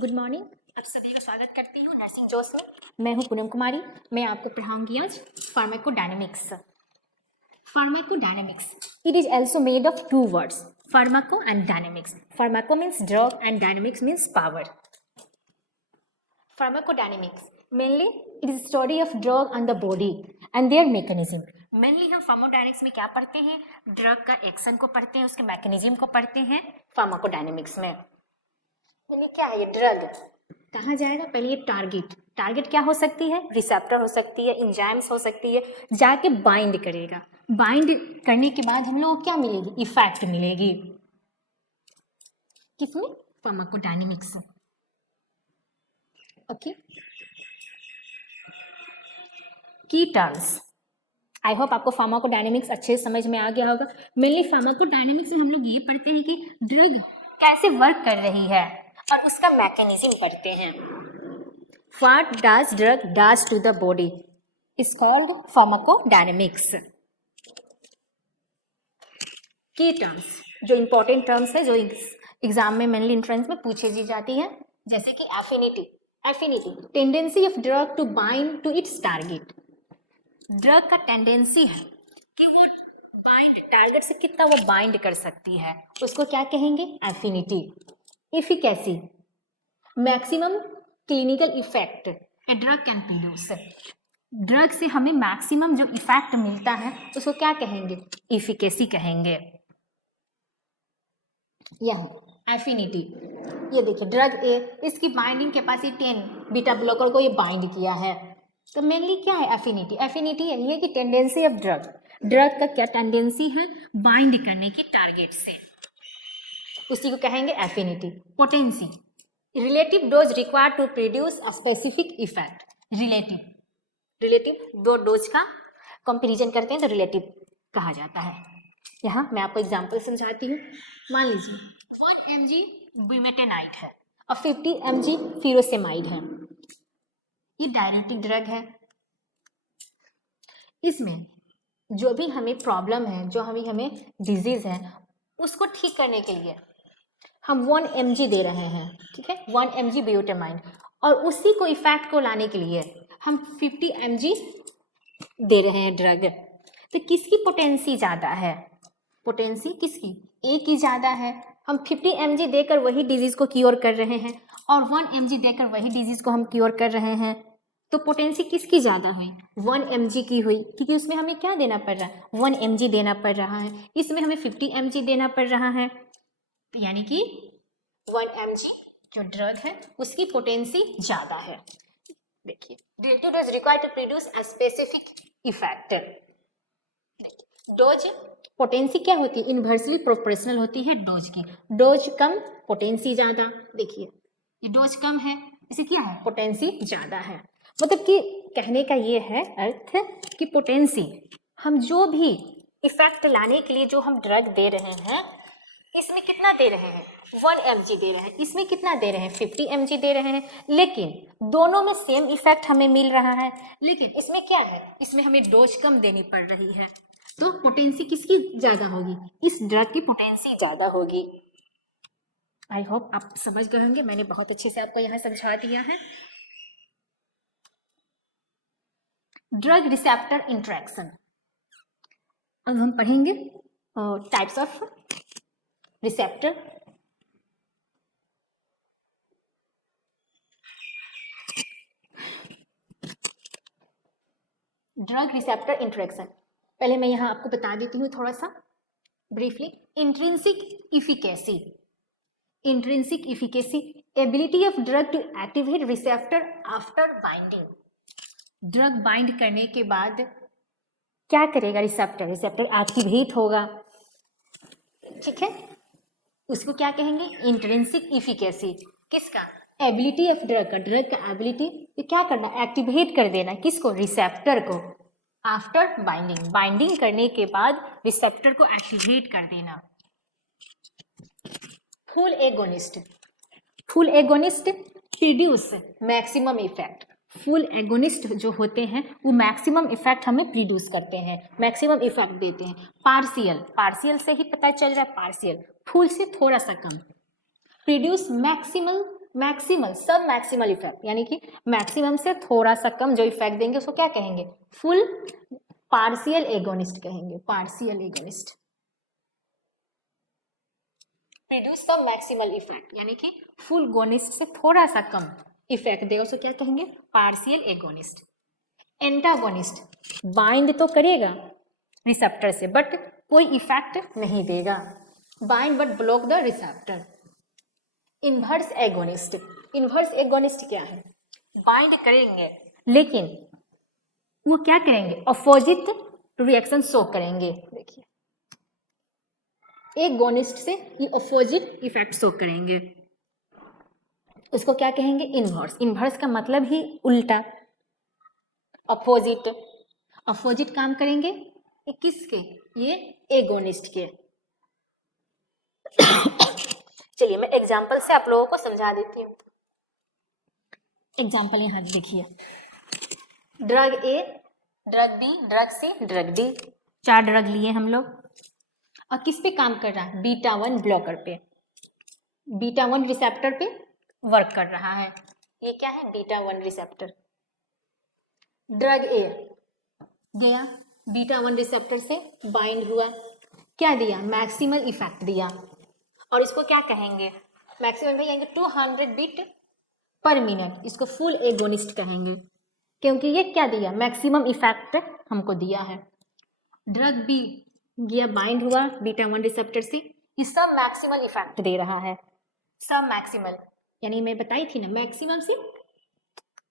Good morning. आप सभी का स्वागत करती हूँ नर्सिंग जोश में। मैं हूँ पूनम कुमारी। मैं आपको पढ़ाऊंगी आज pharmacodynamics. Pharmacodynamics, it is also made of two words, pharmaco and dynamics. Pharmaco means drug and dynamics means power. Pharmacodynamics mainly it is study of drug and the body and their mechanism. Mainly हम pharmacodynamics में क्या पढ़ते हैं? Drug का action को पढ़ते हैं, उसके मैकेनिज्म को पढ़ते हैं फार्माकोडायनेमिक्स में. यानी क्या है ये ड्रग कहाँ जाएगा? पहले ये टारगेट क्या हो सकती है? रिसेप्टर हो सकती है, एंजाइम्स हो सकती है, जाके बाइंड करेगा. बाइंड करने के बाद हम लोग को क्या मिलेगी? इफेक्ट मिलेगी. किसमें? फार्माकोडायनेमिक्स. ओके, की टर्म्स. आई होप आपको फार्माकोडायनेमिक्स अच्छे से समझ में आ गया होगा. मेनली फार्माकोडायनेमिक्स में हम लोग ये पढ़ते हैं कि ड्रग कैसे वर्क कर रही है और उसका मैकेनिज्म पढ़ते हैं. What does drug does to the body is called pharmacodynamics. Key terms, जो इंपॉर्टेंट टर्म्स है, जो एग्जाम में मेनली एंट्रेंस में पूछी जी जाती है, जैसे कि affinity, tendency of drug to bind to its target. Drug का टेंडेंसी है कि वो बाइंड, टारगेट से कितना वो बाइंड कर सकती है, उसको क्या कहेंगे? Affinity. Efficacy, maximum clinical effect a drug can produce. Drug से हमें मैक्सिमम जो इफेक्ट मिलता है उसको क्या कहेंगे? इफिकेसी कहेंगे. यह एफिनिटी. ये देखिए ड्रग ए, इसकी बाइंडिंग कैपेसिटी 10, बीटा ब्लॉकर को ये बाइंड किया है. तो मेनली क्या है एफिनिटी? एफिनिटी ये कि टेंडेंसी ऑफ ड्रग का क्या टेंडेंसी है? बाइंड करने की टारगेट से, उसी को कहेंगे affinity. Potency, relative dose required to produce a specific effect. Relative दो डोज का कंपैरिजन करते हैं तो रिलेटिव कहा जाता है. यहाँ मैं आपको एग्जांपल समझाती हूँ. मान लीजिए 1 mg बुमेटेनाइड है और 50 mg फ्यूरोसेमाइड है. ये डायरेटिक ड्रग है. इसमें जो भी हमें प्रॉब्लम है, जो हमें डिजीज है, उसको ठीक करने के लिए हम 1 mg दे रहे हैं. ठीक है, 1 mg बुमेटेनाइड, और उसी को इफेक्ट को लाने के लिए हम 50 mg दे रहे हैं ड्रग. तो किसकी पोटेंसी ज़्यादा है? पोटेंसी किसकी? ए की ज़्यादा है. हम 50 mg देकर वही डिजीज़ को क्योर कर रहे हैं और 1 mg देकर वही डिजीज़ को हम क्योर कर रहे हैं. तो पोटेंसी किसकी ज़्यादा हुई? 1 mg की हुई, क्योंकि उसमें हमें क्या देना पड़ रहा है? 1 mg देना पड़ रहा है. इसमें हमें 50 mg देना पड़ रहा है. तो यानी कि 1 mg जो ड्रग है उसकी पोटेंसी ज़्यादा है. देखिए, relative dose required to produce a specific effect. Dose potency क्या होती है? इनवर्सली प्रोपोर्शनल होती है डोज की. डोज कम, पोटेंसी ज़्यादा. देखिए ये डोज कम है, इसे क्या है? पोटेंसी ज़्यादा है. मतलब कि कहने का ये है अर्थ कि पोटेंसी, हम जो भी इफेक्ट लाने के लिए जो हम ड्रग दे रहे हैं, इसमें कितना दे रहे हैं? 1 mg दे रहे हैं. इसमें कितना दे रहे हैं? 50 mg दे रहे हैं. लेकिन दोनों में सेम इफेक्ट हमें मिल रहा है. लेकिन इसमें क्या है? इसमें हमें डोज कम देनी पड़ रही है. तो पोटेंसी किसकी ज़्यादा होगी? इस ड्रग की पोटेंसी ज़्यादा होगी. आई होप आप समझ गए होंगे. मैंने बहुत अच्छे से आपको यहाँ समझा दिया है. Drug receptor interaction. अब हम पढ़ेंगे types of receptor. Drug receptor interaction. पहले मैं यहाँ आपको बता देती हूँ थोड़ा सा briefly. Intrinsic efficacy, ability of drug to activate receptor after binding. Drug bind करने के बाद क्या करेगा? रिसेप्टर एक्टिवेट होगा. ठीक है, उसको क्या कहेंगे? Intrinsic efficacy. किसका? एबिलिटी ऑफ ड्रग का एबिलिटी क्या करना? एक्टिवेट कर देना. किसको? रिसेप्टर को. आफ्टर बाइंडिंग करने के बाद रिसेप्टर को एक्टिवेट कर देना. Full agonist produce maximum effect. Full agonist जो होते हैं वो मैक्सिमम इफेक्ट हमें प्रोड्यूस करते हैं, मैक्सिमम इफेक्ट देते हैं. पार्शियल से ही पता चल रहा है, पार्शियल फुल से थोड़ा सा कम. प्रोड्यूस मैक्सिमम मैक्सिमल सब मैक्सिमल इफेक्ट, यानी कि मैक्सिमम से थोड़ा सा कम जो इफेक्ट देंगे उसको क्या कहेंगे? फुल पार्शियल एगोनिस्ट कहेंगे, पार्शियल एगोनिस्ट। प्रोड्यूस सब मैक्सिमल इफेक्ट, यानी कि फुल गोनिस्ट से थोड़ा सा कम इफेक्ट देगा उसको क्या कहेंगे? Partial agonist. एंटागोनिस्ट बाइंड तो करेगा रिसेप्टर से बट कोई इफेक्ट नहीं देगा, bind but block the receptor. Inverse agonist, inverse agonist क्या है? बाइंड करेंगे लेकिन वो क्या करेंगे? अपोजिट रिएक्शन शो करेंगे। देखिए एक गोनिस्ट से ये अपोजिट इफेक्ट शो करेंगे, उसको क्या कहेंगे? इन्वर्स। इन्वर्स का मतलब ही उल्टा, अपोजिट। अपोजिट काम करेंगे ये किसके? ये एगोनिस्ट के। चलिए मैं एग्जांपल से आप लोगों को समझा देती हूँ। एग्जांपल यहाँ देखिए, drug A, drug B, drug C, drug D, 4 drug लिए हम लोग और किस पे काम कर रहा है? बीटा 1 ब्लॉकर पे, बीटा 1 रिसेप्टर पे वर्क कर रहा है। ये क्या है? Beta 1 receptor. ड्रग ए गया बीटा 1 रिसेप्टर से बाइंड हुआ, क्या दिया? मैक्सिमल इफेक्ट दिया और इसको क्या कहेंगे? मैक्सिमम कहेंगे 200 बीट पर मिनट, इसको फुल एगोनिस्ट कहेंगे क्योंकि ये क्या दिया? मैक्सिमम इफेक्ट हमको दिया है। ड्रग बी गया बाइंड हुआ बीटा 1 रिसेप्टर से, ये सब मैक्सिमल इफेक्ट दे रहा है, सब मैक्सिमल, यानी मैं बताई थी ना मैक्सिमम से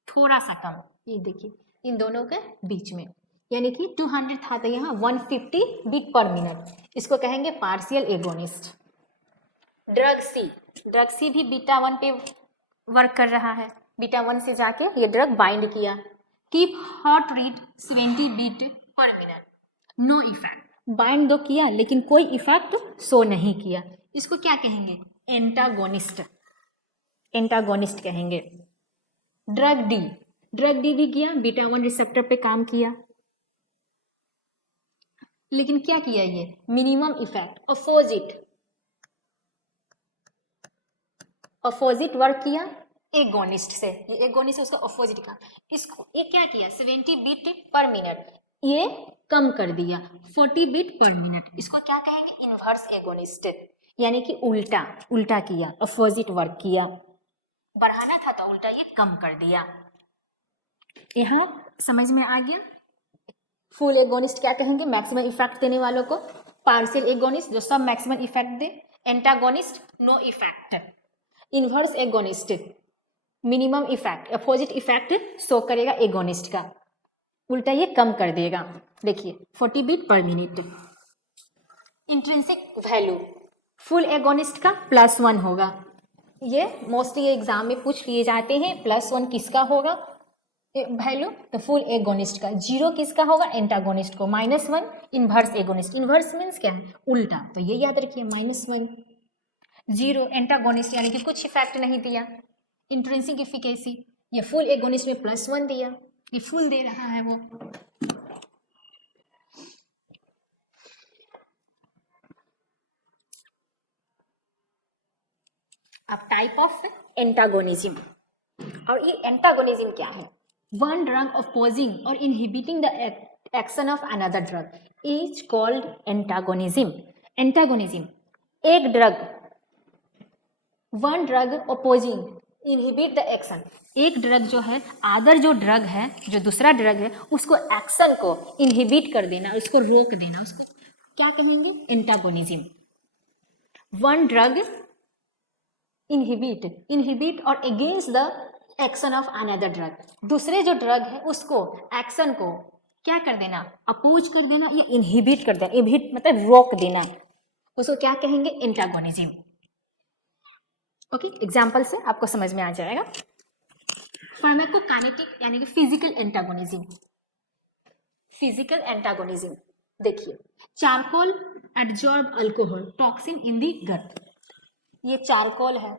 थोड़ा सा कम। ये देखिए इन दोनों के बीच में, यानी कि 200 था तो यहाँ 150 बीट पर मिनट, इसको कहेंगे partial agonist. Drug C, drug सी भी बीटा 1 पे वर्क कर रहा है, बीटा 1 से जाके ये ड्रग बाइंड किया। Keep heart rate 70 beat per minute, no effect, bind तो किया लेकिन कोई इफेक्ट शो नहीं किया, इसको क्या कहेंगे? एंटागोनिस्ट, एंटागोनिस्ट कहेंगे। ड्रग डी, ड्रग डी भी गया बीटा 1 रिसेप्टर पे काम किया लेकिन क्या किया? ये मिनिमम इफेक्ट, अपोजिट वर्क किया एगोनिस्ट से, ये एगोनिस्ट उसका अपोजिट का, इसको ये क्या किया? 70 बीट पर मिनट, ये कम कर दिया 40 बीट पर मिनट, इसको क्या कहेंगे? इन्वर्स एगोनिस्ट, यानी कि उल्टा, उल्टा किया, अपोजिट वर्क किया, बढ़ाना था तो उल्टा ये कम कर दिया। यहाँ समझ में आ गया? फुल एगोनिस्ट क्या कहेंगे? मैक्सिमम इफेक्ट देने वालों को। पार्शियल एगोनिस्ट जो सब मैक्सिमम इफेक्ट दे। Antagonist no effect. Inverse agonist minimum effect, opposite effect show करेगा एगोनिस्ट का, उल्टा ये कम कर देगा। देखिए 40 beat per minute. Intrinsic value full agonist का +1 होगा, ये मोस्टली एग्जाम में पूछ लिए जाते हैं। +1 किसका होगा वैल्यू? तो फुल एगोनिस्ट का। 0 किसका होगा? एंटागोनिस्ट को। -1 इन्वर्स एगोनिस्ट, इन्वर्स मीन्स क्या है? उल्टा, तो ये याद रखिए -1। 0 एंटागोनिस्ट यानी कि कुछ इफेक्ट नहीं दिया। इंट्रिंसिक एफिकेसी, ये फुल एगोनिस्ट में +1 दिया, ये फुल दे रहा है वो। अब टाइप ऑफ एंटागोनिज्म, और ये एंटागोनिज्म क्या है? वन ड्रग अपोजिंग और inhibiting the action of another drug is called antagonism. Antagonism एक drug, one drug opposing inhibit the action, एक ड्रग जो है अदर जो ड्रग है, जो दूसरा ड्रग है उसको एक्शन को इनहिबिट कर देना, उसको रोक देना, उसको क्या कहेंगे? एंटागोनिज्म। वन ड्रग इनहिबिट और against the action of another drug, दूसरे जो ड्रग है उसको एक्शन को क्या कर देना? अपोज कर देना या इनहिबिट कर देना। इनहिबिट मतलब रोक देना, उसको क्या कहेंगे? एंटागोनिज्म। ओके, एग्जाम्पल से आपको समझ में आ जाएगा। फार्माकोकाइनेटिक यानी कि फिजिकल एंटागोनिज्म। फिजिकल एंटागोनिज्म देखिए, charcoal absorb alcohol toxin in the gut, ये चारकोल है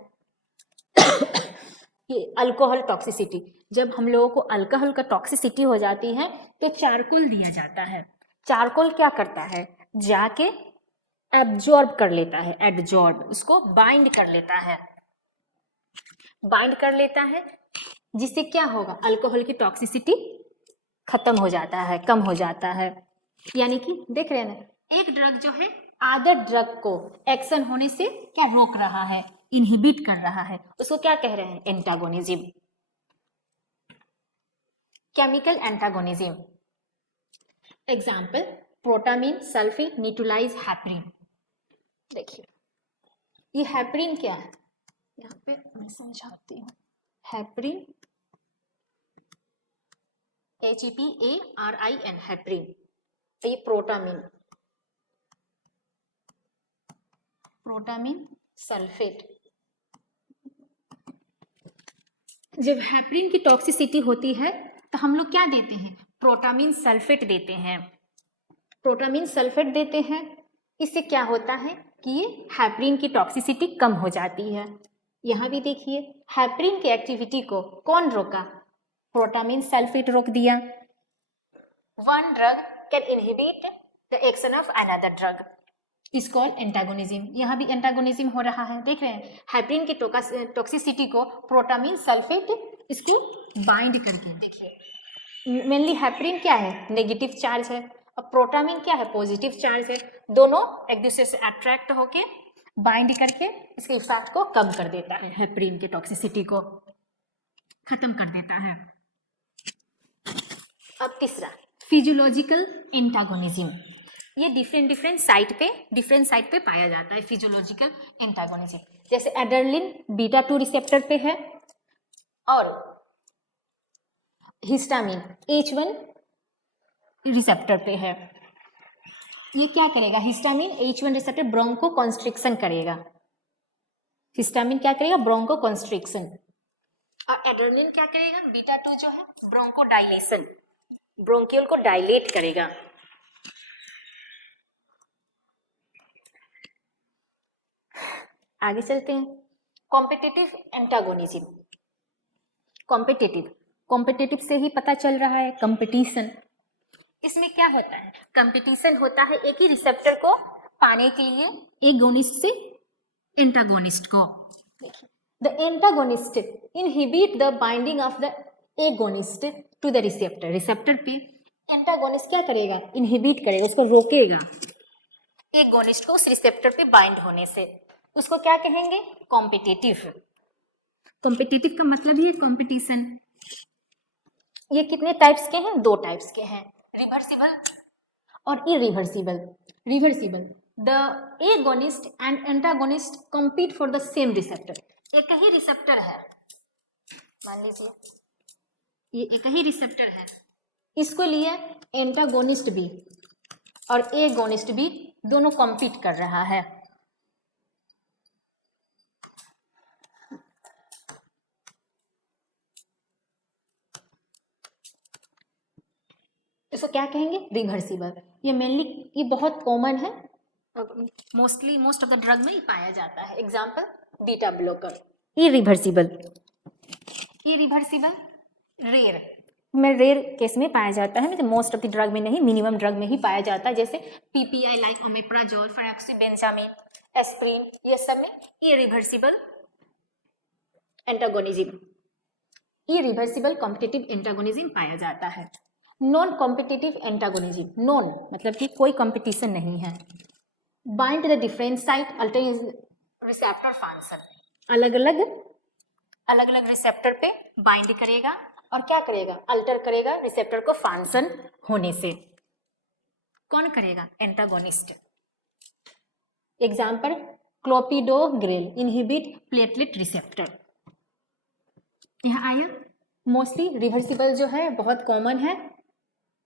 ये अल्कोहल टॉक्सिसिटी, जब हम लोगों को अल्कोहल का टॉक्सिसिटी हो जाती है तो चारकोल दिया जाता है। चारकोल क्या करता है? जाके एब्जॉर्ब कर लेता है, एब्जॉर्ब उसको बाइंड कर लेता है। बाइंड कर लेता है, जिससे क्या होगा, अल्कोहल की टॉक्सिसिटी खत्म हो जाता है, कम हो जाता है। यानी कि देख रहे हैं ना, एक ड्रग जो है अदर ड्रग को एक्शन होने से क्या रोक रहा है, इनहिबिट कर रहा है, उसको क्या कह रहे हैं, antagonism, chemical antagonism. Example protamine, sulfate, neutralize heparin. देखिए ये हेपरिन क्या है, यहाँ पे मैं समझाती हूँ। हेपरिन HEPARIN, हेपरिन, ये प्रोटामीन, प्रोटामीन सल्फेट। जब हेपरिन की टॉक्सिसिटी होती है तो हम लोग क्या देते हैं, प्रोटामीन सल्फेट देते हैं, प्रोटामीन सल्फेट देते हैं। इससे क्या होता है कि ये हेपरिन की टॉक्सिसिटी कम हो जाती है। यहाँ भी देखिए हेपरिन की एक्टिविटी को कौन रोका, प्रोटामीन सल्फेट रोक दिया। One drug can inhibit the action of another drug is called antagonism. यहाँ भी एंटागोनिज्म हो रहा है, देख रहे हैं हेपरिन की टॉक्सिसिटी को प्रोटामीन सल्फेट इसको बाइंड करके, देखिए मेनली हेपरिन क्या है, नेगेटिव चार्ज है, और प्रोटामीन क्या है, पॉजिटिव चार्ज है। दोनों एक दूसरे से अट्रैक्ट होके बाइंड करके इसके इफेक्ट को कम कर देता है, हेपरिन की टॉक्सिसिटी को खत्म कर देता है। अब तीसरा फिजियोलॉजिकल एंटागोनिज्म, ये डिफरेंट साइट पे पाया जाता है फिजियोलॉजिकल एंटागोनिज्म। जैसे एड्रेनलिन बीटा 2 रिसेप्टर पे है, और हिस्टामिन H1 रिसेप्टर पे है। ये क्या करेगा, histamine H1 receptor bronchoconstriction करेगा, हिस्टामिन क्या करेगा, ब्रोंको कॉन्स्ट्रिक्शन, और एड्रेनलिन क्या करेगा, बीटा 2 जो है ब्रोंको डायलेशन, ब्रोंकियल को डायलेट करेगा। आगे चलते हैं, कॉम्पिटिटिव एंटागोनिज्म। कॉम्पिटिटिव से ही पता चल रहा है कंपटीशन। इसमें क्या होता है, कंपटीशन होता है एक ही रिसेप्टर को पाने के लिए एगोनिस्ट से एंटागोनिस्ट को। देखिए the antagonist inhibit the binding of the agonist to the receptor. Receptor पे एंटागोनिस्ट क्या करेगा, इनहिबिट करेगा, उसको रोकेगा एगोनिस्ट को उस रिसेप्टर पे बाइंड होने से। उसको क्या कहेंगे, कॉम्पिटिटिव। कॉम्पिटिटिव का मतलब ये कंपटीशन। ये कितने टाइप्स के हैं, 2 टाइप्स के हैं, रिवर्सिबल और irreversible. Reversible, the agonist and antagonist compete for the same receptor. एक ही रिसेप्टर है, मान लीजिए ये एक ही रिसेप्टर है, इसको लिए एंटागोनिस्ट भी और एगोनिस्ट भी दोनों compete कर रहा है। इसको क्या कहेंगे, रिवर्सिबल। ये मेनली ये बहुत कॉमन है, मोस्ट ऑफ द ड्रग में ही पाया जाता है। Example beta blocker. Irreversible rare में, रेयर केस में पाया जाता है, मतलब मोस्ट ऑफ द ड्रग में नहीं, मिनिमम ड्रग में ही पाया जाता है। जैसे पीपीआई लाइक ओमेप्राजोल, फेनोक्सिबेंजामिन, एस्प्रिन, ये सब में irreversible antagonism, irreversible competitive antagonism पाया जाता है। नॉन कॉम्पिटिटिव एंटागोनिज्म, नॉन मतलब कि कोई कंपटीशन नहीं है। Bind the different site alternate receptor function, अलग अलग रिसेप्टर पे बाइंड करेगा और क्या करेगा, अल्टर करेगा रिसेप्टर को फंक्शन होने से। कौन करेगा, antagonist. Example clopidogrel inhibit platelet receptor. यहाँ आया, मोस्टली रिवर्सिबल जो है बहुत कॉमन है,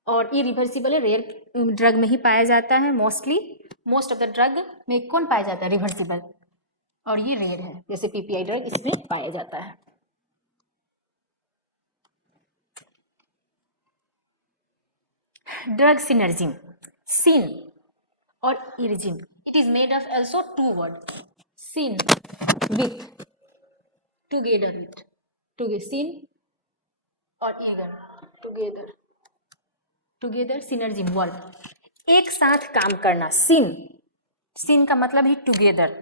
और इरिवर्सिबल रेयर ड्रग में ही पाया जाता है। मोस्ट ऑफ द ड्रग में कौन पाया जाता है, रिवर्सिबल, और ये रेयर है, जैसे पीपीआई ड्रग इसमें पाया जाता है। ड्रग सिनर्जिम, सिन और ergism, it is made of also 2 word, syn with, together with, syn और इगर, टुगेदर सिनर्जिम वर्ड, एक साथ काम करना। सिन का मतलब ही टुगेदर,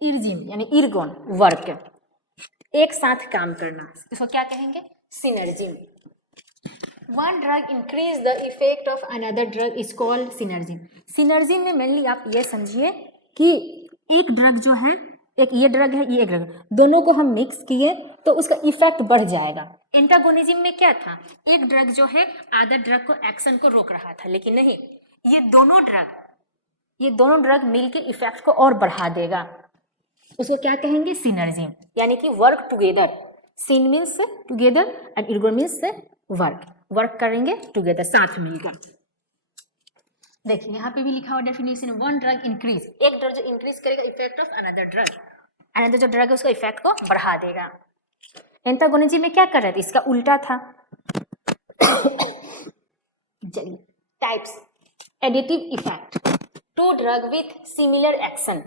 इर्जिम यानी इर्गोन वर्क, एक साथ काम करना, इसको क्या कहेंगे? Synergy. One drug increase the effect of another drug is called synergy. Synergy में मेनली आप ये समझिए कि एक ड्रग जो है, एक ये ड्रग है, ये ड्रग, दोनों को हम मिक्स किए तो उसका इफेक्ट बढ़ जाएगा। एंटागोनिज्म में क्या था? एक ड्रग जो है अदर ड्रग को एक्शन को रोक रहा था, लेकिन नहीं, ये दोनों ड्रग मिलके इफेक्ट को और बढ़ा देगा। उसको क्या कहेंगे? सिनर्जी, यानी कि work together. Syn means together and ergo means work करेंगे टुगेदर, साथ मिलकर। देखिए यहाँ पे भी लिखा हुआ डेफिनेशन, वन ड्रग इंक्रीज, एक ड्रग जो इंक्रीज करेगा effect of another drug, another जो ड्रग है उसका इफेक्ट को बढ़ा देगा। एंटागोनिज्म में क्या कर रहे थे? इसका उल्टा था। चलिए, types. Additive effect, two drug with similar action.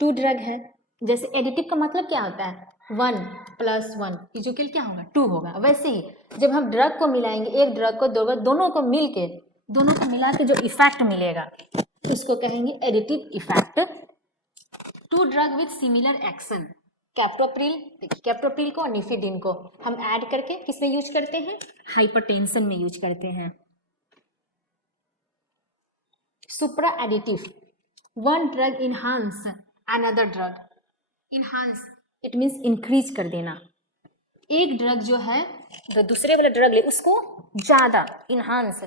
Two drug है, जैसे एडिटिव का मतलब क्या होता है? 1 + 1 इक्वल क्या होगा? 2 होगा। वैसे ही जब हम ड्रग को मिलाएंगे, एक ड्रग को दोनों को मिला के जो इफेक्ट मिलेगा उसको कहेंगे additive effect. Two drug with similar action, captopril, देखिए कैप्टोप्रिल को और निफिडिन को हम ऐड करके किसमें यूज करते हैं? हाइपरटेंशन में यूज करते हैं। Supra additive, one drug enhance another drug. Enhance it means increase कर देना। एक ड्रग जो है जो दूसरे वाला ड्रग ले उसको ज्यादा, इनहांस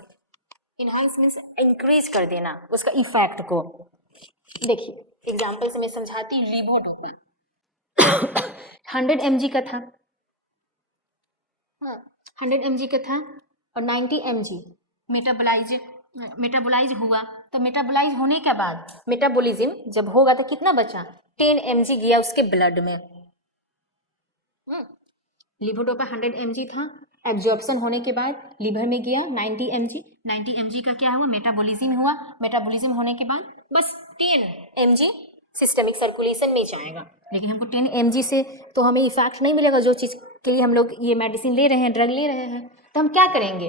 मीन्स इंक्रीज कर देना उसका इफेक्ट को। देखिए एग्जाम्पल से मैं समझाती हूँ। लीवोडोपा 100 mg का था, 100 mg का था और 90 mg मेटाबोलाइज हुआ। तो मेटाबोलाइज होने के बाद मेटाबॉलिज्म जब होगा तो कितना बचा? 10 mg गया उसके ब्लड में। लीवोडोपा 100 mg था, एब्जॉर्प्शन होने के बाद लीवर में गया 90 mg का क्या हुआ? मेटाबॉलिज्म हुआ। मेटाबॉलिज्म होने के बाद बस 10 mg सिस्टमिक सर्कुलेशन में जाएगा, लेकिन हमको 10 mg से तो हमें इफेक्ट नहीं मिलेगा। जो चीज़ के लिए हम लोग ये मेडिसिन ले रहे हैं, ड्रग ले रहे हैं, तो हम क्या करेंगे?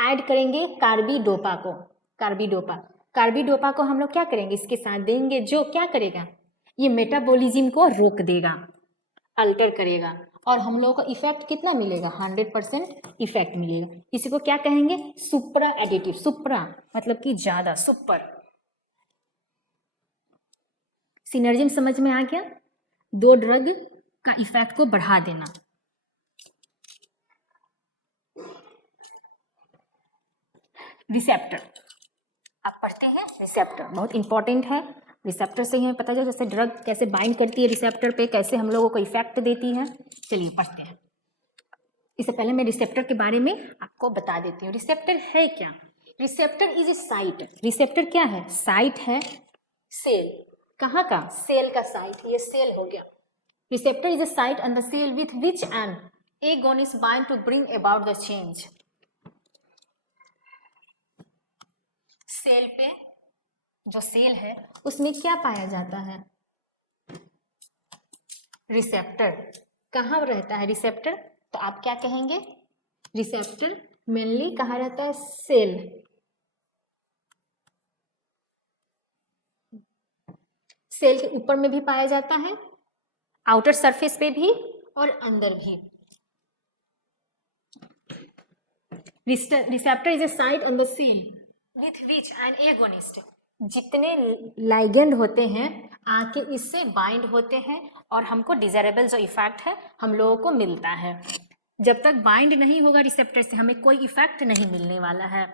ऐड करेंगे कार्बिडोपा को हम लोग क्या करेंगे? इसके साथ देंगे, जो क्या करेगा? ये मेटाबॉलिज्म को रोक देगा, अल्टर करेगा और हम लोगों का इफेक्ट कितना मिलेगा? 100% इफेक्ट मिलेगा। इसी को क्या कहेंगे? सुप्रा एडिटिव। सुप्रा मतलब कि ज्यादा, सुपर। सिनर्जिम समझ में आ गया? दो ड्रग का इफेक्ट को बढ़ा देना। रिसेप्टर आप पढ़ते हैं, रिसेप्टर बहुत इंपॉर्टेंट है। रिसेप्टर से हमें पता चला जैसे ड्रग कैसे बाइंड करती है रिसेप्टर पे, कैसे हम लोगों को इफेक्ट देती है। चलिए पढ़ते हैं। इससे पहले मैं रिसेप्टर के बारे में आपको बता देती हूँ। रिसेप्टर है क्या? Receptor is a site. Receptor क्या है? साइट है। सेल, कहाँ का? सेल का साइट, ये सेल हो गया। Receptor is a site on the cell with which an agonist bind to bring about the change। Cell पे जो सेल है उसमें क्या पाया जाता है? रिसेप्टर। कहाँ रहता है रिसेप्टर? तो आप क्या कहेंगे? रिसेप्टर मेनली कहाँ रहता है? सेल। सेल के ऊपर में भी पाया जाता है, आउटर सरफेस पे भी और अंदर भी। Receptor is a site on the cell with which an agonist. जितने लाइगेंड होते हैं आके इससे बाइंड होते हैं और हमको डिजायरेबल जो इफेक्ट है हम लोगों को मिलता है। जब तक बाइंड नहीं होगा रिसेप्टर से हमें कोई इफेक्ट नहीं मिलने वाला है।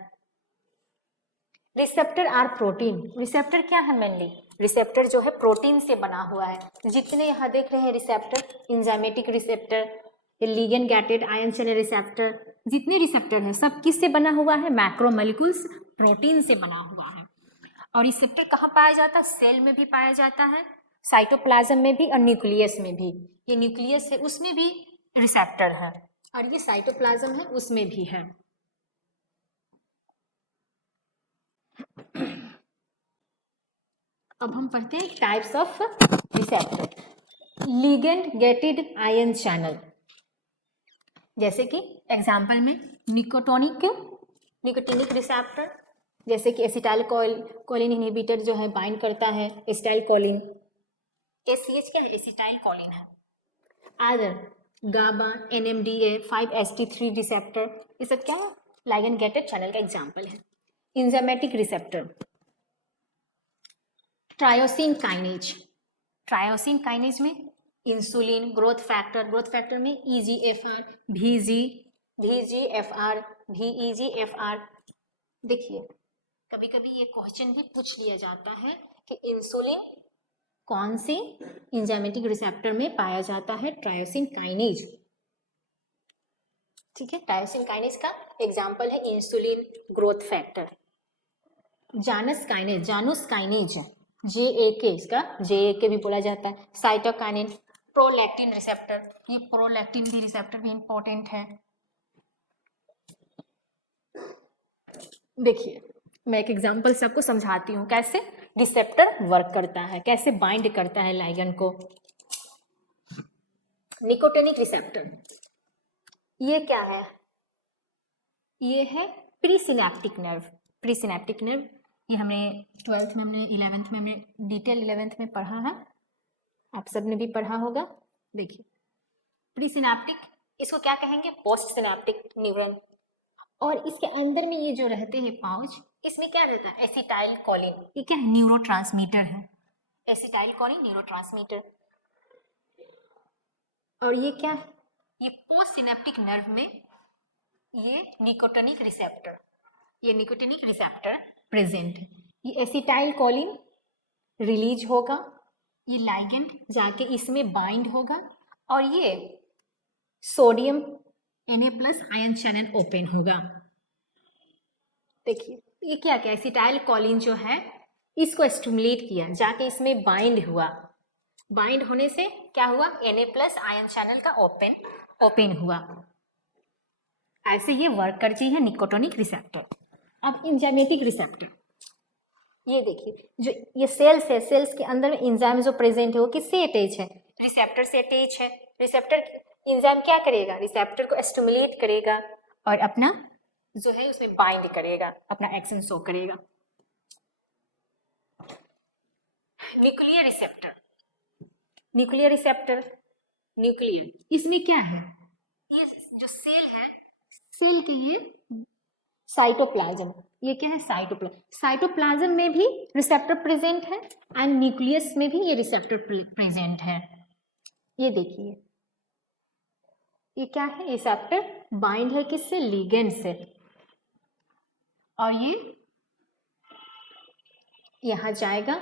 Receptor are protein. रिसेप्टर क्या है? मेनली रिसेप्टर जो है प्रोटीन से बना हुआ है। जितने यहाँ देख रहे हैं receptor, enzymatic receptor, ligand gated ion channel receptor, जितने रिसेप्टर हैं सब किससे बना हुआ है? मैक्रोमोलिक्यूल्स, प्रोटीन से बना हुआ है। और रिसेप्टर कहाँ पाया जाता है? सेल में भी पाया जाता है, साइटोप्लाज्म में भी और न्यूक्लियस में भी। ये न्यूक्लियस है उसमें भी रिसेप्टर है और ये साइटोप्लाज्म है उसमें भी है। अब हम पढ़ते हैं types of receptor. Ligand gated ion channel, जैसे कि एग्जाम्पल में निकोटिनिक रिसेप्टर, जैसे कि एसिटाइल कोलिन इनहिबिटर जो है बाइंड करता है एसिटाइल कोलिन। ACH क्या है? एसिटाइल कोलिन है। अदर गाबा, NMDA, 5-HT3 रिसेप्टर, ये सब क्या है? लाइगेंड गेटेड चैनल का एग्जाम्पल है। Enzymatic receptor, tyrosine kinase, tyrosine kinase में इंसुलिन, ग्रोथ फैक्टर में EGFR, VEGFR, VEGFR। देखिए कभी कभी ये क्वेश्चन भी पूछ लिया जाता है कि इंसुलिन कौन से इंजाइमेटिक रिसेप्टर में पाया जाता है? Tyrosine kinase. ठीक है, ट्रायोसिन काइनेज का एग्जाम्पल है इंसुलिन, ग्रोथ फैक्टर। जानस काइनेज, JAK, इसका JAK भी बोला जाता है। साइटोकाइनिन, प्रोलैक्टिन रिसेप्टर, ये प्रोलैक्टिन भी रिसेप्टर भी इंपॉर्टेंट है। देखिए मैं एक एग्जांपल सबको समझाती हूँ कैसे रिसेप्टर वर्क करता है, कैसे बाइंड करता है लाइगेंड को। निकोटिनिक रिसेप्टर, ये क्या है? ये है प्रीसिनेप्टिक नर्व। प्रीसिनेप्टिक नर्व ये हमने 12th में, हमने 11th में, हमने डिटेल 11th में पढ़ा है, आप सब ने भी पढ़ा होगा। देखिए प्रीसिनेप्टिक, इसको क्या कहेंगे? Post synaptic neuron. और इसके अंदर में ये जो रहते हैं पाउच, इसमें क्या रहता है? Acetyl choline. ये क्या है? न्यूरोट्रांसमीटर है। Acetyl choline neurotransmitter. और ये क्या है? ये पोस्ट सिनेप्टिक नर्व में ये निकोटिनिक रिसेप्टर, ये निकोटिनिक रिसेप्टर प्रेजेंट है। ये एसिटाइल कोलिन रिलीज होगा, ये लाइगेंड जाके इसमें बाइंड होगा और ये sodium Na+ ion channel open होगा। देखिए ये क्या क्या एसिटाइल कोलिन जो है इसको स्टिमुलेट किया, जाके इसमें बाइंड हुआ, बाइंड होने से क्या हुआ? Na+ आयन चैनल का ओपन हुआ। ऐसे ये वर्क करती है निकोटिनिक रिसेप्टर। अब इंजाइमेटिक रिसेप्टर, ये देखिए जो ये सेल्स है, सेल्स के अंदर में इंजाइम जो प्रेजेंट है वो किससे अटैच है? रिसेप्टर से अटैच है। रिसेप्टर इंजाइम क्या करेगा? रिसेप्टर को स्टिमुलेट करेगा और अपना जो है उसमें बाइंड करेगा, अपना एक्शन शो करेगा। Nuclear receptor, nuclear receptor, nuclear, इसमें क्या है? ये जो सेल है, सेल के ये साइटोप्लाज्म, ये क्या है? साइटोप्लाज्म में भी रिसेप्टर प्रेजेंट है एंड न्यूक्लियस में भी ये रिसेप्टर प्रेजेंट है। ये देखिए ये क्या है? रिसेप्टर बाइंड है किससे? लिगेंड से। और ये यहाँ जाएगा,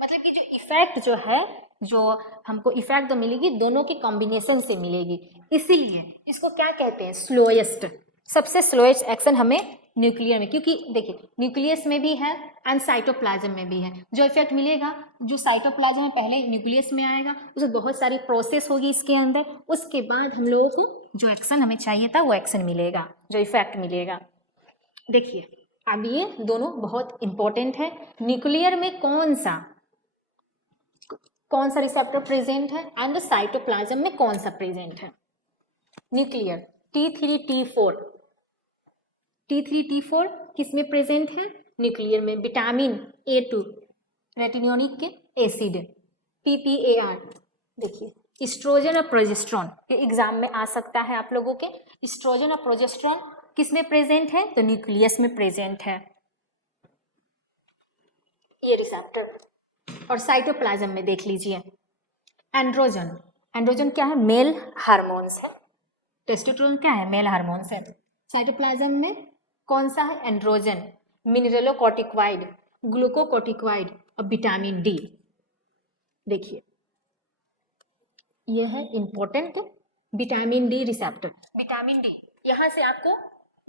मतलब कि जो इफेक्ट जो है, जो हमको इफेक्ट तो मिलेगी दोनों की कॉम्बिनेशन से मिलेगी, इसीलिए इसको क्या कहते हैं? स्लोएस्ट, सबसे स्लोएस्ट एक्शन हमें न्यूक्लियर में, क्योंकि देखिए न्यूक्लियस में भी है एंड साइटोप्लाज्म में भी है। जो इफेक्ट मिलेगा जो साइटोप्लाज्म में पहले न्यूक्लियस में आएगा, उसमें बहुत सारी प्रोसेस होगी इसके अंदर, उसके बाद हम लोगों को जो एक्शन हमें चाहिए था वो एक्शन मिलेगा, जो इफेक्ट मिलेगा। देखिए अब ये दोनों बहुत इंपॉर्टेंट है। न्यूक्लियर में कौन सा रिसेप्टर प्रेजेंट है एंड साइटोप्लाज्म में कौन सा प्रेजेंट है? न्यूक्लियर T3T4, T3T4 किस में प्रेजेंट है? न्यूक्लियर में। विटामिन A2, रेटिनोनिक के एसिड, PPAR। देखिए इस्ट्रोजन और प्रोजेस्टेरोन, ये एग्जाम में आ सकता है आप लोगों के। इस्ट्रोजन और प्रोजेस्टेरोन किस में प्रेजेंट है? तो न्यूक्लियस में प्रेजेंट है ये रिसेप्टर। और साइटोप्लाज्म में देख लीजिए एंड्रोजन, एंड्रोजन क्या है? मेल हार्मोन्स है। टेस्टोस्टेरोन क्या है? मेल हार्मोन्स है। साइटोप्लाज्म में कौन सा है? एंड्रोजन, मिनरलोकॉर्टिकॉइड, ग्लूकोकॉर्टिकॉइड और विटामिन डी। देखिए यह है important vitamin D receptor. Vitamin D यहाँ से आपको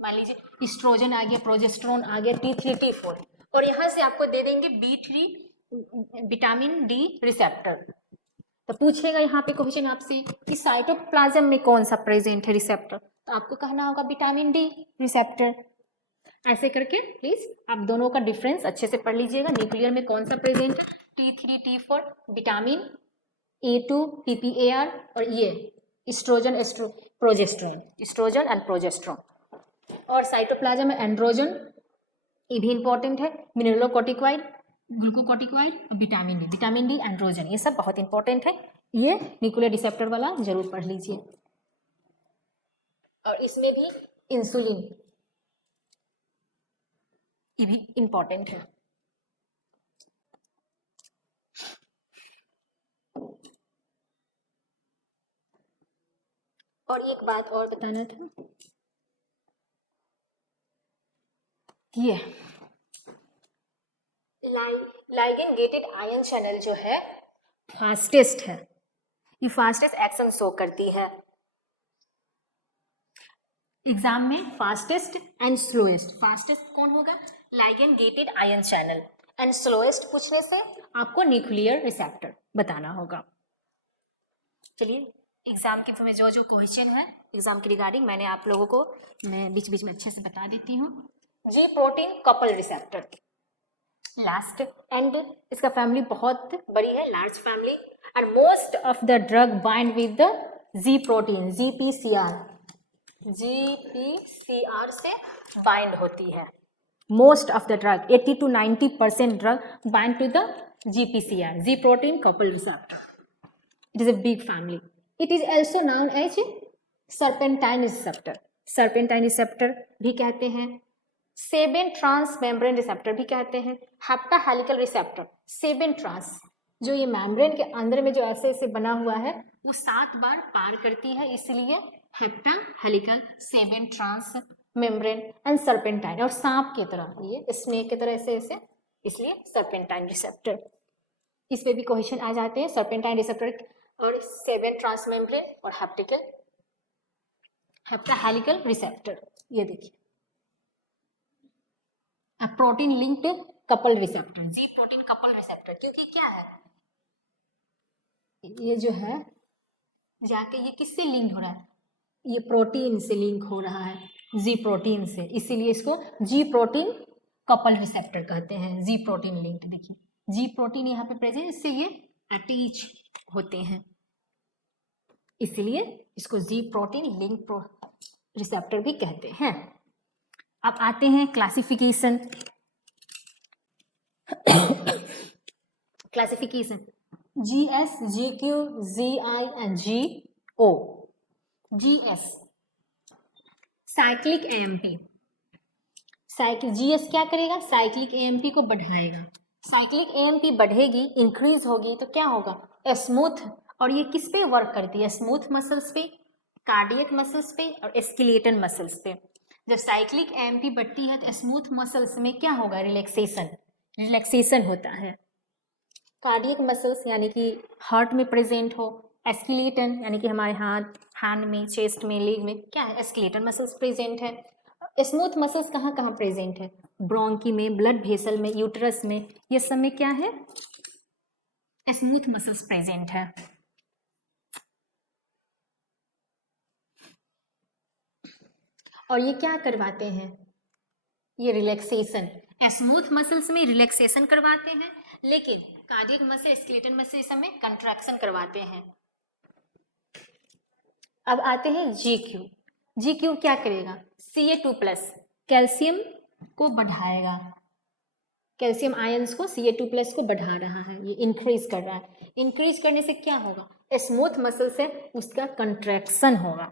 मान लीजिए इस्ट्रोजन आ गया, प्रोजेस्टेरोन आ गया, T3T4, और यहाँ से आपको दे देंगे B3 विटामिन डी रिसेप्टर। तो पूछेगा यहाँ पे क्वेश्चन आपसे कि साइटोप्लाज्म में कौन सा प्रेजेंट है रिसेप्टर, तो आपको कहना होगा विटामिन डी रिसेप्टर। ऐसे करके प्लीज आप दोनों का डिफरेंस अच्छे से पढ़ लीजिएगा। न्यूक्लियर में कौन सा प्रेजेंट है? T3T4, विटामिन A2, PPAR, और ये estrogen progesterone, estrogen and progesterone. और साइटोप्लाज्म में एंड्रोजन, ये भी इंपॉर्टेंट है, mineralocorticoid glucocorticoid, vitamin D, androgen, ये सब बहुत इंपॉर्टेंट है। ये न्यूक्लियर रिसेप्टर वाला जरूर पढ़ लीजिए। और इसमें भी इंसुलिन, ये भी इंपॉर्टेंट है। और एक बात और बताना था, ये लाइगेंड गेटेड आयन चैनल जो है फास्टेस्ट है, ये फास्टेस्ट एक्शन शो करती है एग्जाम में। फास्टेस्ट एंड स्लोएस्ट, फास्टेस्ट कौन होगा? Ligand gated ion channel, and slowest पूछने से आपको न्यूक्लियर रिसेप्टर बताना होगा। चलिए एग्जाम के में जो जो क्वेश्चन है एग्जाम के रिगार्डिंग मैंने आप लोगों को मैं बीच बीच में अच्छे से बता देती हूँ। G protein couple receptor last, and इसका फैमिली बहुत बड़ी है, large family, and most of the drug bind with the G protein, GPCR से बाइंड होती है। Most of the drug 80 to 90% drug bind to the GPCR, G protein couple receptor. It is a big family. It is also known as serpentine receptor, serpentine receptor भी कहते हैं, seven trans membrane receptor भी कहते हैं, hepta helical receptor. Seven trans जो ये membrane के अंदर में जो ऐसे ऐसे बना हुआ है वो 7 बार पार करती है, इसलिए hepta helical, seven trans membrane and serpentine. और सांप की तरह, ये स्नेक की तरह ऐसे ऐसे, इसलिए सर्पेंटाइन रिसेप्टर। इस पे भी क्वेश्चन आ जाते हैं, सर्पेंटाइन रिसेप्टर और सेबेन ट्रांस मेम्ब्रेन और हेप्टा हेलिकल रिसेप्टर। ये देखिए प्रोटीन लिंक्ड कपल रिसेप्टर, जी प्रोटीन कपल रिसेप्टर, क्योंकि क्या है ये जो है जाके ये किससे लिंक हो रहा है? ये प्रोटीन से लिंक हो रहा है, जी प्रोटीन से, इसीलिए इसको जी प्रोटीन कपल रिसेप्टर कहते हैं। जी प्रोटीन लिंक्ड, देखिए जी प्रोटीन यहाँ पे प्रेजेंट, इससे ये अटैच होते हैं, इसलिए इसको जी प्रोटीन लिंक रिसेप्टर भी कहते हैं। अब आते हैं classification. Classification GS, GQ, GI and GO। GS cyclic AMP, GS क्या करेगा? साइक्लिक AMP को बढ़ाएगा। साइक्लिक AMP बढ़ेगी, इंक्रीज होगी तो क्या होगा? स्मूथ। और ये किस पे वर्क करती है? स्मूथ मसल्स पे, कार्डियक मसल्स पे और स्केलेटल मसल्स पे। जब साइक्लिक AMP बढ़ती है तो स्मूथ मसल्स में क्या होगा? रिलैक्सेशन होता है। कार्डियक मसल्स यानी कि हार्ट में प्रेजेंट हो, स्केलेटन यानी कि हमारे हैंड में, चेस्ट में, लेग में क्या है? स्केलेटल मसल्स प्रेजेंट है। स्मूथ मसल्स कहाँ कहाँ प्रेजेंट है? ब्रोंकी में, ब्लड वेसल में, यूट्रस में, ये सब में क्या है? स्मूथ मसल्स प्रेजेंट है। और ये क्या करवाते हैं? ये रिलैक्सेशन, स्मूथ मसल्स में रिलैक्सेशन करवाते हैं, लेकिन कार्डियक मसल, स्केलेटल मसल इस में कंट्रैक्शन करवाते हैं। अब आते हैं GQ क्या करेगा? Ca2+ कैल्शियम को बढ़ाएगा, कैल्शियम आयंस को Ca2+ को बढ़ा रहा है, ये इंक्रीज कर रहा है। इंक्रीज करने से क्या होगा? स्मूथ मसल से उसका कंट्रैक्शन होगा,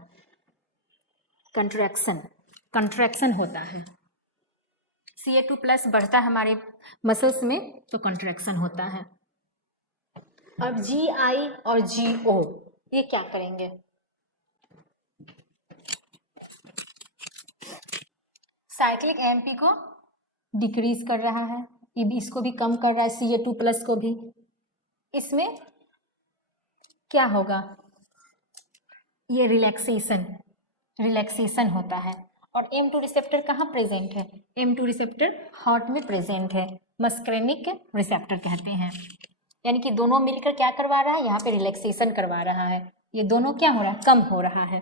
कंट्रैक्शन होता है। Ca2+ बढ़ता है हमारे मसल्स में तो कंट्रैक्शन होता है। अब GI और GO ये क्या करेंगे? साइक्लिक AMP को डिक्रीज कर रहा है, ये भी इसको भी कम कर रहा है, Ca2+ को भी। इसमें क्या होगा? ये रिलैक्सेशन होता है। और M2 रिसेप्टर कहाँ प्रेजेंट है? M2 रिसेप्टर हार्ट में प्रेजेंट है, मस्करेनिक रिसेप्टर कहते हैं। यानी कि दोनों मिलकर क्या करवा रहा है? यहाँ पे रिलैक्सेशन करवा रहा है। ये दोनों क्या हो रहा है? कम हो रहा है।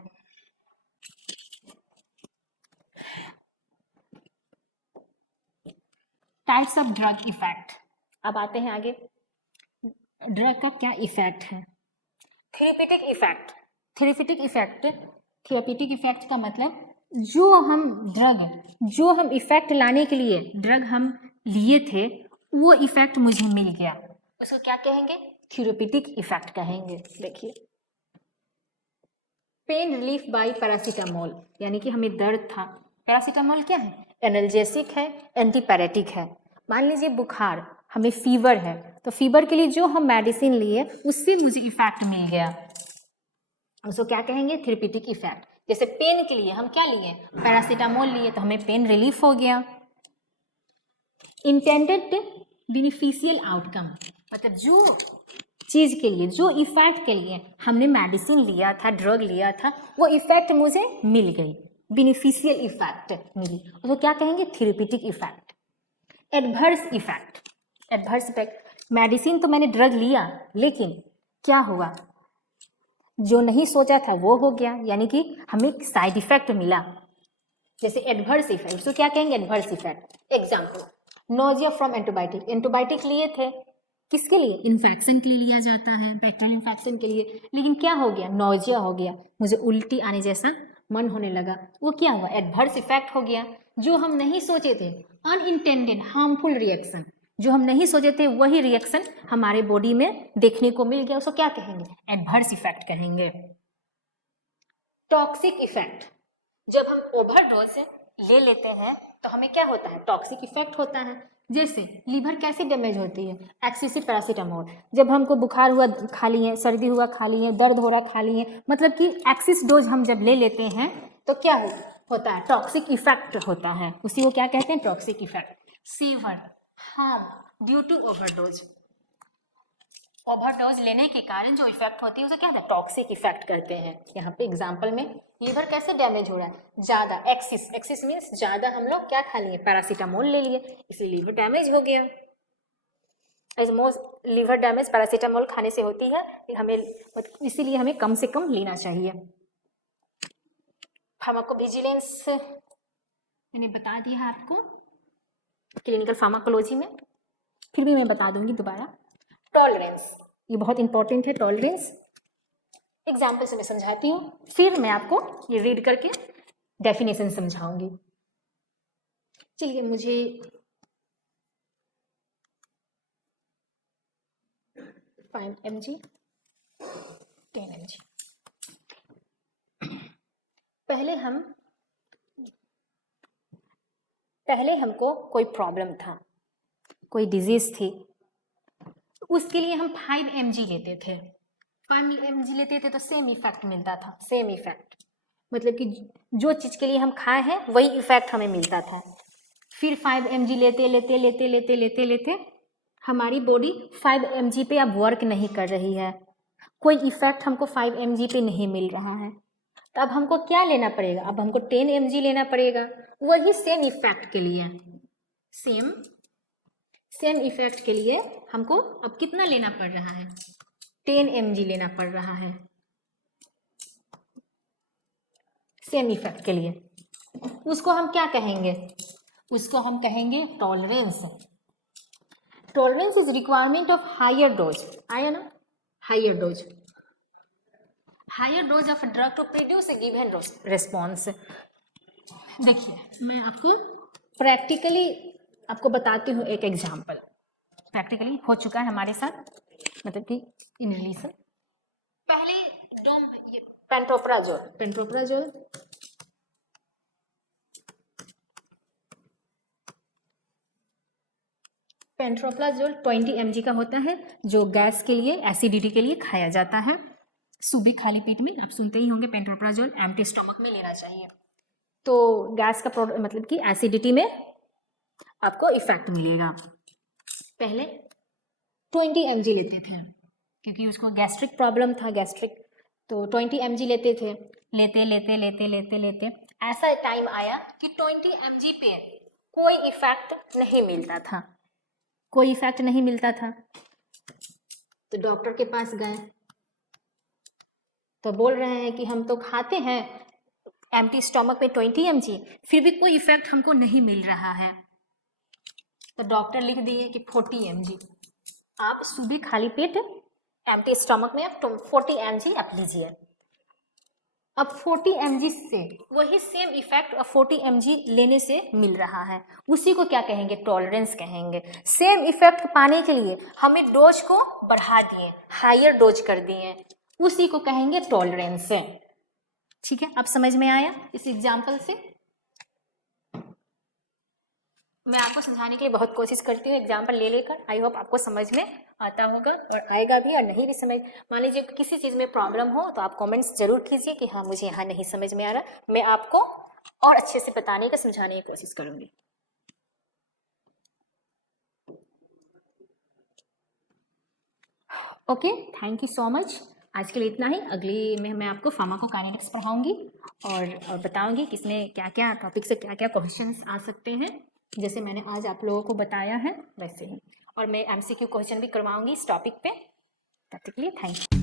Types of drug effect. अब आते हैं आगे, ड्रग का क्या इफेक्ट है? थेरेपेटिक इफेक्ट का मतलब जो हम इफेक्ट लाने के लिए ड्रग हम लिए थे वो इफेक्ट मुझे मिल गया, उसको क्या कहेंगे? थेरेप्यूटिक इफेक्ट कहेंगे। देखिए, पेन रिलीफ बाय पैरासीटामोल, यानी कि हमें दर्द था। पैरासीटामोल क्या है? एनाल्जेसिक है, एंटीपैरेटिक है। मान लीजिए बुखार, हमें फीवर है, तो फीवर के लिए जो हम मेडिसिन लिए उससे मुझे इफेक्ट मिल गया, उसको क्या कहेंगे? Therapeutic effect. जैसे पेन के लिए हम क्या लिए? पैरासीटामोल लिए, तो हमें पेन रिलीफ हो गया। इंटेंडेड बेनिफिशियल आउटकम, मतलब जो चीज़ के लिए, जो इफेक्ट के लिए हमने मेडिसिन लिया था, ड्रग लिया था, वो इफेक्ट मुझे मिल गई, बेनिफिशियल इफेक्ट मिली, तो क्या कहेंगे? Therapeutic effect. Adverse effect, adverse effect, medicine तो मैंने ड्रग लिया, लेकिन क्या हुआ? जो नहीं सोचा था वो हो गया, यानी कि हमें साइड इफेक्ट मिला। जैसे एडवर्स इफेक्ट, उसको क्या कहेंगे? Adverse effect. Example, nausea from antibiotic, antibiotic लिए थे, किसके लिए? इन्फेक्शन के लिए लिया जाता है, बैक्टीरियल इन्फेक्शन के लिए, लेकिन क्या हो गया? नोजिया हो गया, मुझे उल्टी आने जैसा मन होने लगा, वो क्या हुआ? एडवर्स इफेक्ट हो गया। जो हम नहीं सोचे थे, अनइंटेंडेड हार्मफुल रिएक्शन, जो हम नहीं सोचे थे वही रिएक्शन हमारे बॉडी में देखने को मिल गया, उसको क्या कहेंगे? एडवर्स इफेक्ट कहेंगे। टॉक्सिक इफेक्ट, जब हम ओवरडोज ले लेते हैं तो हमें क्या होता है? टॉक्सिक इफेक्ट होता है। जैसे लीवर कैसे डैमेज होती है? एक्सेसिव पैरासीटामोल, जब हमको बुखार हुआ खा लिए, सर्दी हुआ खा लिए, दर्द हो रहा खा लिए, मतलब कि एक्सिस डोज हम जब ले लेते हैं तो क्या होता है? टॉक्सिक इफेक्ट होता है, उसी को क्या कहते हैं? Toxic effect. Severe harm due to overdose, overdose लेने के कारण जो इफेक्ट होती है उसे क्या होता है? टॉक्सिक इफेक्ट कहते हैं। यहाँ पे एग्जांपल में लीवर कैसे डैमेज हो रहा है? ज़्यादा एक्सिस, एक्सिस मीन्स ज़्यादा हम लोग क्या खा लिए? पैरासीटामोल ले लिए, इसलिए लीवर डैमेज हो गया। As most liver damage paracetamol खाने से होती है, हमें इसीलिए हमें कम से कम लेना चाहिए। फार्माकोविजिलेंस मैंने बता दिया है आपको क्लिनिकल फार्माकोलॉजी में, फिर भी मैं बता दूंगी दोबारा। टॉलरेंस, ये बहुत इंपॉर्टेंट है, टॉलरेंस। एग्जाम्पल से मैं समझाती हूँ, फिर मैं आपको ये रीड करके डेफिनेशन समझाऊंगी। चलिए, मुझे 5 mg 10 mg, पहले हमको कोई प्रॉब्लम था, कोई डिजीज थी, उसके लिए हम 5 mg लेते थे। 5 mg लेते थे तो सेम इफेक्ट मिलता था, सेम इफेक्ट, मतलब कि जो चीज़ के लिए हम खाए हैं वही इफेक्ट हमें मिलता था। फिर 5 mg लेते लेते लेते लेते लेते लेते हमारी बॉडी 5 mg पे अब वर्क नहीं कर रही है, कोई इफेक्ट हमको 5 mg पे नहीं मिल रहा है, तो अब हमको क्या लेना पड़ेगा? अब हमको 10 mg लेना पड़ेगा, वही सेम इफेक्ट के लिए, सेम इफेक्ट के लिए हमको अब कितना लेना पड़ रहा है? 10 mg लेना पड़ रहा है, सेम इफेक्ट के लिए। उसको हम क्या कहेंगे? उसको हम कहेंगे tolerance. Tolerance is requirement of higher dose, आया ना? Higher dose, higher dose of drug to produce a given response. देखिए, मैं आपको प्रैक्टिकली आपको बताती हूँ एक एग्जाम्पल, प्रैक्टिकली हो चुका है हमारे साथ, मतलब कि इन रिलेशन। पहले डोम पेंटोप्राजोल, पेंटोप्राजोल पेंटोप्राजोल 20 mg का होता है, जो गैस के लिए, एसिडिटी के लिए खाया जाता है सुबह खाली पेट में। आप सुनते ही होंगे पेंटोप्राजोल एम्प्टी स्टमक में लेना चाहिए, तो गैस का मतलब कि एसिडिटी में आपको इफेक्ट मिलेगा। पहले 20 mg लेते थे, क्योंकि उसको गैस्ट्रिक प्रॉब्लम था, गैस्ट्रिक, तो 20 mg लेते थे। लेते लेते लेते लेते लेते ऐसा टाइम आया कि 20 mg पे कोई इफेक्ट नहीं मिलता था, कोई इफेक्ट नहीं मिलता था। तो डॉक्टर के पास गए, तो बोल रहे हैं कि हम तो खाते हैं एम्प्टी स्टमक पे 20 mg, फिर भी कोई इफेक्ट हमको नहीं मिल रहा है। तो डॉक्टर लिख दिए कि 40 mg आप सुबह खाली पेट एम्प्टी स्टमक में 40 mg आप लीजिए। अब 40 mg से वही सेम इफेक्ट 40 mg लेने से मिल रहा है, उसी को क्या कहेंगे, टॉलरेंस कहेंगे। सेम इफेक्ट पाने के लिए हमें डोज को बढ़ा दिए, हायर डोज कर दिए, उसी को कहेंगे टॉलरेंस। ठीक है, अब समझ में आया इस एग्जाम्पल से? मैं आपको समझाने के लिए बहुत कोशिश करती हूँ एग्जाम्पल ले लेकर। आई होप आपको समझ में आता होगा और आएगा भी, और नहीं भी समझ, मान लीजिए किसी चीज़ में प्रॉब्लम हो तो आप कमेंट्स जरूर कीजिए कि हाँ मुझे यहाँ नहीं समझ में आ रहा, मैं आपको और अच्छे से बताने का, समझाने की कोशिश करूँगी। Okay, thank you so much. आज के लिए इतना ही। अगली में मैं आपको फार्माकोकाइनेटिक्स पढ़ाऊँगी और बताऊँगी कि इसमें क्या क्या टॉपिक से क्या क्या क्वेश्चंस आ सकते हैं, जैसे मैंने आज आप लोगों को बताया है वैसे ही। और मैं MCQ क्वेश्चन भी करवाऊंगी इस टॉपिक पे। तब तक के लिए थैंक यू।